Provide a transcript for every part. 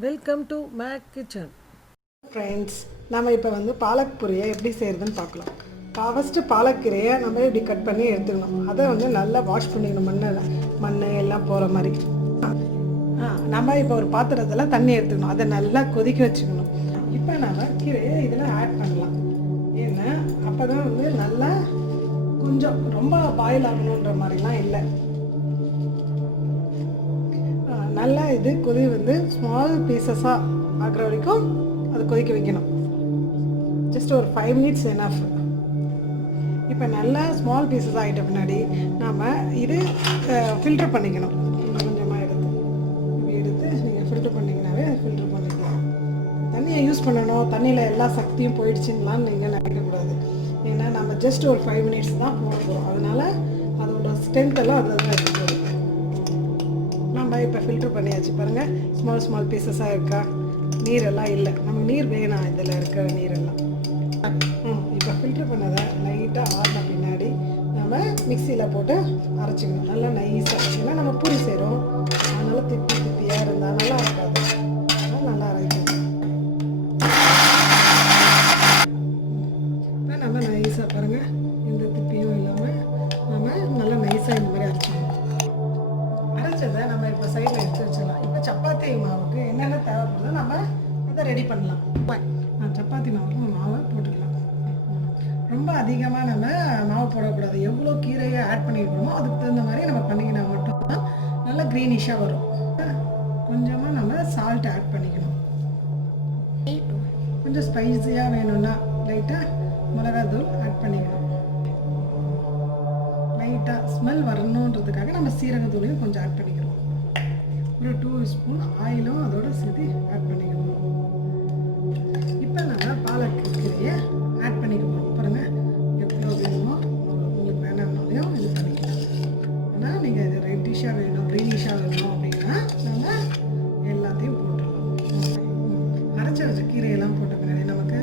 Welcome to my kitchen. Friends, நம்ம இப்போ வந்து பாலக் பூரியை எப்படி செய்யறதுன்னு பார்க்கலாம். ஃபர்ஸ்ட் பாலக் கீரையை நம்ம இப்படி கட் பண்ணி எடுத்துக்கணும். அதை வந்து நல்லா வாஷ் பண்ணிக்கணும், மண் எல்லாம் போகிற மாதிரி. நம்ம இப்போ ஒரு பாத்திரத்தில் தண்ணி எடுத்துக்கணும், அதை நல்லா கொதிக்க வச்சுக்கணும். இப்போ நம்ம கீரையை இதில் ஆட் பண்ணலாம். ஏன்னா அப்போ தான் வந்து நல்லா கொஞ்சம் ரொம்ப பாயில் ஆகணுன்ற மாதிரிலாம் இல்லை. நல்லா இது கொதி வந்து ஸ்மால் பீசஸாக ஆகிற வரைக்கும் அது கொதிக்க வைக்கணும். ஜஸ்ட் ஒரு 5 minutes எனஃப். இப்போ நல்லா ஸ்மால் பீசஸ் ஆகிட்ட பின்னாடி நாம் இது ஃபில்டர் பண்ணிக்கணும். கொஞ்சமாக எடுத்து நீங்கள் ஃபில்டர் பண்ணிங்கனாவே ஃபில்டர் பண்ணிக்கலாம். தண்ணியை யூஸ் பண்ணணும், தண்ணியில் எல்லா சக்தியும் போயிடுச்சுங்களான்னு நீங்கள் நினைக்கக்கூடாது. ஏன்னா நம்ம ஜஸ்ட் ஒரு 5 minutes தான் போடுறோம், அதனால் அதோட ஸ்ட்ரென்த் எல்லாம் அதில் தான் இருக்குது. நம்ம இப்போ ஃபில்டர் பண்ணியாச்சு பாருங்கள். ஸ்மால் பீசஸாக இருக்கா, நீரெல்லாம் இல்லை. நமக்கு நீர் வேணாம், இதில் இருக்கிற நீரெல்லாம். இப்போ ஃபில்டர் பண்ணதை லைட்டாக ஆறின பின்னாடி நம்ம மிக்சியில் போட்டு அரைச்சிக்கணும். நல்லா நைஸாக. ஏன்னா நம்ம பூரி செய்கிறோம், அதனால் திப்பியாக இருந்தால் நல்லா இருக்காது. அதனால் நல்லா அரைக்கணும். இப்போ நம்ம நைஸாக பாருங்கள், எந்த திப்பியும் இல்லாமல் நம்ம நல்லா நைஸாக இந்த மாதிரி அரைச்சிக்கணும். அரைச்சதை நம்ம இப்போ சைடில் எடுத்து வச்சிடலாம். இப்போ சப்பாத்தி மாவுக்கு என்னென்ன தேவைப்படுதோ நம்ம அதை ரெடி பண்ணலாம். சப்பாத்தி மாவுக்கு மாவை போட்டுக்கலாம். ரொம்ப அதிகமாக நம்ம மாவு போடக்கூடாது. எவ்வளோ கீரையை ஆட் பண்ணியிருக்கணுமோ அதுக்கு தகுந்த மாதிரி நம்ம பண்ணிக்கினா மட்டும்தான் நல்லா க்ரீனிஷாக வரும். கொஞ்சமாக நம்ம சால்ட் ஆட் பண்ணிக்கணும். கொஞ்சம் ஸ்பைஸியாக வேணும்னா லைட்டாக மிளகாத்தூள் ஆட் பண்ணிக்கணும். லைட்டாக ஸ்மெல் வரணுன்றதுக்காக நம்ம சீரகத்தூளையும் கொஞ்சம் ஆட் பண்ணிக்கிறோம். ஒரு 2 ஸ்பூன் ஆயிலும் அதோட சேர்த்து ஆட் பண்ணிக்கணும். இப்போ நம்ம பாலக் கீரையை ஆட் பண்ணிக்கணும். பாருங்கள், எவ்வளோ வேணுமோ உங்களுக்கு வேணாம்னாலையும் இது பண்ணிக்கலாம். ஆனால் நீங்கள் இது ரெட்டிஷாக வேணும், க்ரீனிஷாக வேணும் அப்படின்னா நம்ம எல்லாத்தையும் போட்டுடலாம். அரைச்ச வச்ச கீரையெல்லாம் போட்ட பின்னாடி நமக்கு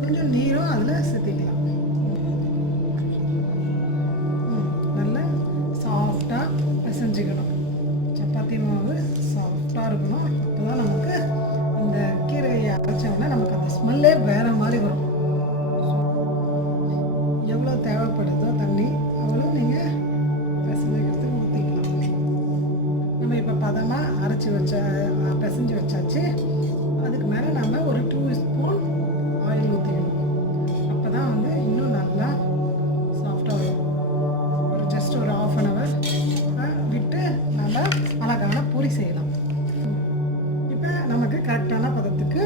கொஞ்சம் நீரும் அதில் சேர்த்திக்கலாம். நல்லா சாஃப்டாக பிசைஞ்சிக்கணும். சப்பாத்தி மாவு சாஃப்டாக இருக்கணும். அப்போ தான் நமக்கு அந்த கீரையை அரைச்சோம்னா நமக்கு அந்த ஸ்மெல்லே வேறு மாதிரி வரும். எவ்வளோ தேவைப்படுதோ தண்ணி அவ்வளோ நீங்கள் பிசைஞ்சிக்கிறதுக்கு ஊற்றிக்கலாம். நம்ம இப்போ பதமாக அரைச்சி பிசைஞ்சு வச்சாச்சு. அதுக்கு மேலே நம்ம ஒரு 2 ஸ்பூன் ஆயில் ஊற்றிக்கணும். அப்போ தான் வந்து இன்னும் நல்லா சாஃப்டாக வரும். ஒரு ஜஸ்ட் ஒரு 1/2 hour விட்டு நல்லா அழகான பூரி செய்யலாம். இப்போ நமக்கு கரெக்டான பதத்துக்கு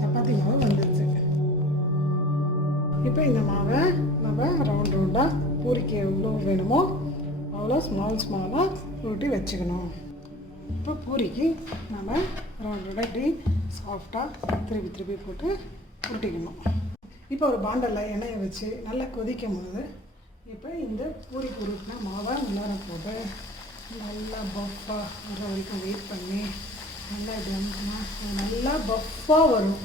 சப்பாத்தி மாவு வந்துடுச்சு. இப்போ இந்த மாவை நம்ம ரவுண்டாக பூரிக்கு எவ்வளோ வேணுமோ அவ்வளோ ஸ்மாலாக உருட்டி வச்சுக்கணும். இப்போ பூரிக்கு நம்ம ரவுண்டாக இப்படி சாஃப்டாக திருப்பி போட்டு உருட்டிக்கணும். இப்போ ஒரு பாண்டலில் எண்ணெயை வச்சு நல்லா கொதிக்கும் போது இப்போ இந்த பூரிக்கு உருட்டினா மாவை நல்லா போட்டு நல்லா பஃப்பாக வர வரைக்கும் வெயிட் பண்ணி நல்லா இப்படி அமுக்குனா நல்லா பஃப்பாக வரும்.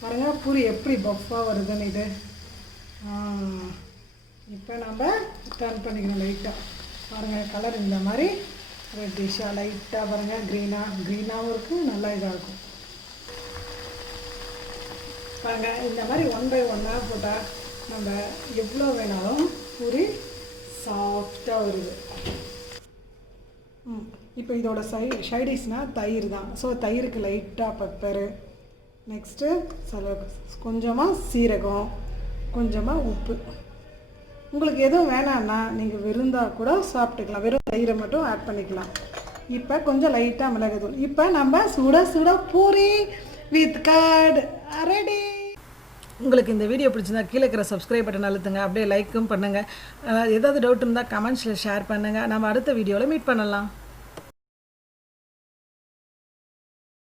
பாருங்கள் பூரி எப்படி பஃப்பாக வருதுன்னு. இது இப்போ நம்ம டர்ன் பண்ணிக்கணும் லைட்டாக. பாருங்கள், கலர் இந்த மாதிரி ரெட்டிஷாக லைட்டாக பாருங்கள், க்ரீனாகவும் இருக்கும், நல்லா இதாக இருக்கும். பாருங்கள், இந்த மாதிரி 1 by 1 போட்டால் நம்ம எவ்வளோ வேணாலும் பூரி சாஃப்டாக வருது. இப்போ இதோட சைடிஷ்னால் தயிர் தான். ஸோ தயிருக்கு லைட்டாக பெப்பரு, நெக்ஸ்ட்டு கொஞ்சமாக சீரகம், கொஞ்சமாக உப்பு. உங்களுக்கு எதுவும் வேணான்னா நீங்கள் விருந்தால் கூட சாப்பிட்டுக்கலாம், வெறும் தயிரை மட்டும் ஆட் பண்ணிக்கலாம். இப்போ கொஞ்சம் லைட்டாக மிளகுத்தூள். இப்போ நம்ம சுட பூரி வித் கர்ட் ரெடி. உங்களுக்கு இந்த வீடியோ பிடிச்சிருந்தா கீழே இருக்கிற சப்ஸ்கிரைப் பட்டன் அழுத்துங்க. அப்படியே லைக்கும் பண்ணுங்கள். ஏதாவது டவுட் இருந்தால் கமெண்ட்ஸில் ஷேர் பண்ணுங்கள். நம்ம அடுத்த வீடியோவில் மீட் பண்ணலாம்.